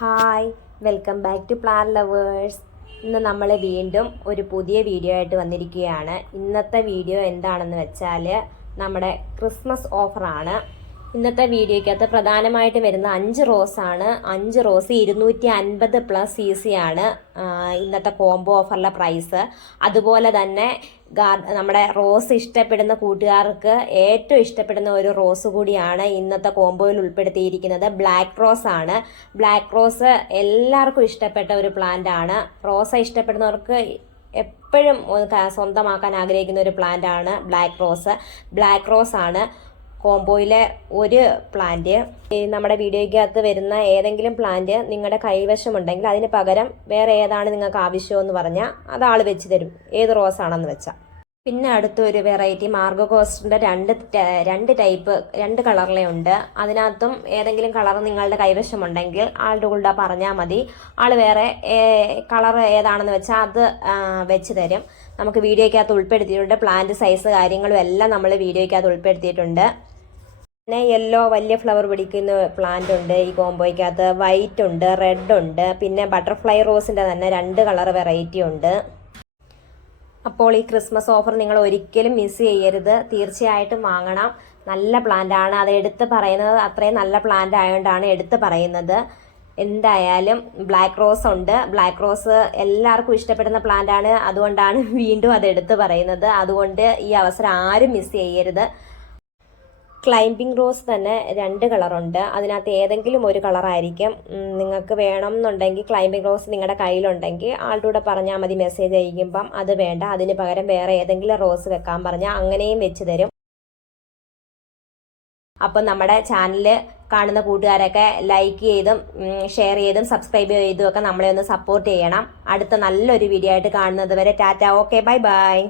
Hi, welcome back to plant lovers. ഇന്ന് നമ്മൾ വീണ്ടും ഒരു പുതിയ വീഡിയോ ആയിട്ട് വന്നിരിക്കുകയാണ്. ഇന്നത്തെ വീഡിയോ എന്താണെന്ന് വെച്ചാൽ നമ്മുടെ ക്രിസ്മസ് ഓഫറാണ്. ഇന്നത്തെ വീഡിയോയ്ക്കകത്ത് പ്രധാനമായിട്ട് വരുന്ന 5 റോസാണ്. 5 റോസ് 250+ CC ആണ് ഇന്നത്തെ കോംബോ ഓഫറിലെ പ്രൈസ്. അതുപോലെ തന്നെ നമ്മുടെ റോസ് ഇഷ്ടപ്പെടുന്ന കൂട്ടുകാർക്ക് ഏറ്റവും ഇഷ്ടപ്പെടുന്ന ഒരു റോസ് കൂടിയാണ് ഇന്നത്തെ കോംബോയിൽ ഉൾപ്പെടുത്തിയിരിക്കുന്നത്. ബ്ലാക്ക് റോസ് ആണ്. ബ്ലാക്ക് റോസ് എല്ലാവർക്കും ഇഷ്ടപ്പെട്ട ഒരു പ്ലാന്റ് ആണ്. റോസ ഇഷ്ടപ്പെടുന്നവർക്ക് എപ്പോഴും സ്വന്തമാക്കാൻ ആഗ്രഹിക്കുന്ന ഒരു പ്ലാന്റ് ആണ് ബ്ലാക്ക് റോസ് ആണ് കോംബോയിലെ ഒരു പ്ലാന്റ്. നമ്മുടെ വീഡിയോയ്ക്കകത്ത് വരുന്ന ഏതെങ്കിലും പ്ലാന്റ് നിങ്ങളുടെ കൈവശമുണ്ടെങ്കിൽ അതിന് പകരം വേറെ ഏതാണ് നിങ്ങൾക്ക് ആവശ്യമെന്ന് പറഞ്ഞാൽ അത് ആൾ വെച്ച് തരും, ഏത് റോസ് ആണെന്ന് വെച്ചാൽ. പിന്നെ അടുത്തൊരു വെറൈറ്റി മാർഗോകോസ്റ്റിൻ്റെ രണ്ട് കളറിലെ ഉണ്ട്. അതിനകത്തും ഏതെങ്കിലും കളർ നിങ്ങളുടെ കൈവശമുണ്ടെങ്കിൽ ആളുടെ കൂടെ പറഞ്ഞാൽ മതി, ആൾ വേറെ കളർ ഏതാണെന്ന് വെച്ചാൽ അത് വെച്ച് തരും. നമുക്ക് വീഡിയോയ്ക്കകത്ത് ഉൾപ്പെടുത്തിയിട്ടുണ്ട്. പ്ലാന്റ് സൈസ് കാര്യങ്ങളും എല്ലാം നമ്മൾ വീഡിയോയ്ക്കകത്ത് ഉൾപ്പെടുത്തിയിട്ടുണ്ട്. പിന്നെ യെല്ലോ വലിയ ഫ്ലവർ പിടിക്കുന്ന പ്ലാന്റ് ഉണ്ട് ഈ കോംബോയ്ക്കകത്ത്. വൈറ്റ് ഉണ്ട്, റെഡ് ഉണ്ട്, പിന്നെ ബട്ടർഫ്ലൈ റോസിൻ്റെ തന്നെ 2 കളർ വെറൈറ്റി ഉണ്ട്. അപ്പോൾ ഈ ക്രിസ്മസ് ഓഫർ നിങ്ങൾ ഒരിക്കലും മിസ് ചെയ്യരുത്, തീർച്ചയായിട്ടും വാങ്ങണം. നല്ല പ്ലാന്റ് ആണ്, അത് എടുത്ത് പറയുന്നത് അത്രയും നല്ല പ്ലാന്റ് ആയതുകൊണ്ടാണ് എടുത്ത് പറയുന്നത്. എന്തായാലും ബ്ലാക്ക് റോസ് ഉണ്ട്. ബ്ലാക്ക് റോസ് എല്ലാവർക്കും ഇഷ്ടപ്പെടുന്ന പ്ലാന്റ് ആണ്, അതുകൊണ്ടാണ് വീണ്ടും അത് എടുത്ത് പറയുന്നത്. അതുകൊണ്ട് ഈ അവസരം ആരും മിസ് ചെയ്യരുത്. ക്ലൈംബിംഗ് റോസ് തന്നെ 2 കളറുണ്ട്. അതിനകത്ത് ഏതെങ്കിലും ഒരു കളറായിരിക്കും നിങ്ങൾക്ക് വേണം എന്നുണ്ടെങ്കിൽ. ക്ലൈംബിംഗ് റോസ് നിങ്ങളുടെ കയ്യിലുണ്ടെങ്കിൽ ആളുടെ കൂടെ പറഞ്ഞാൽ മതി, മെസ്സേജ് അയക്കുമ്പം അത് വേണ്ട, അതിന് പകരം വേറെ ഏതെങ്കിലും റോസ് വെക്കാൻ പറഞ്ഞാൽ അങ്ങനെയും വെച്ച് തരും. അപ്പം നമ്മുടെ ചാനൽ കാണുന്ന കൂട്ടുകാരൊക്കെ ലൈക്ക് ചെയ്തും ഷെയർ ചെയ്തും സബ്സ്ക്രൈബ് ചെയ്തും ഒക്കെ നമ്മളെ ഒന്ന് സപ്പോർട്ട് ചെയ്യണം. അടുത്ത നല്ലൊരു വീഡിയോ ആയിട്ട് കാണുന്നത് വരെ ടാറ്റ, ഓക്കെ, ബൈ ബൈ.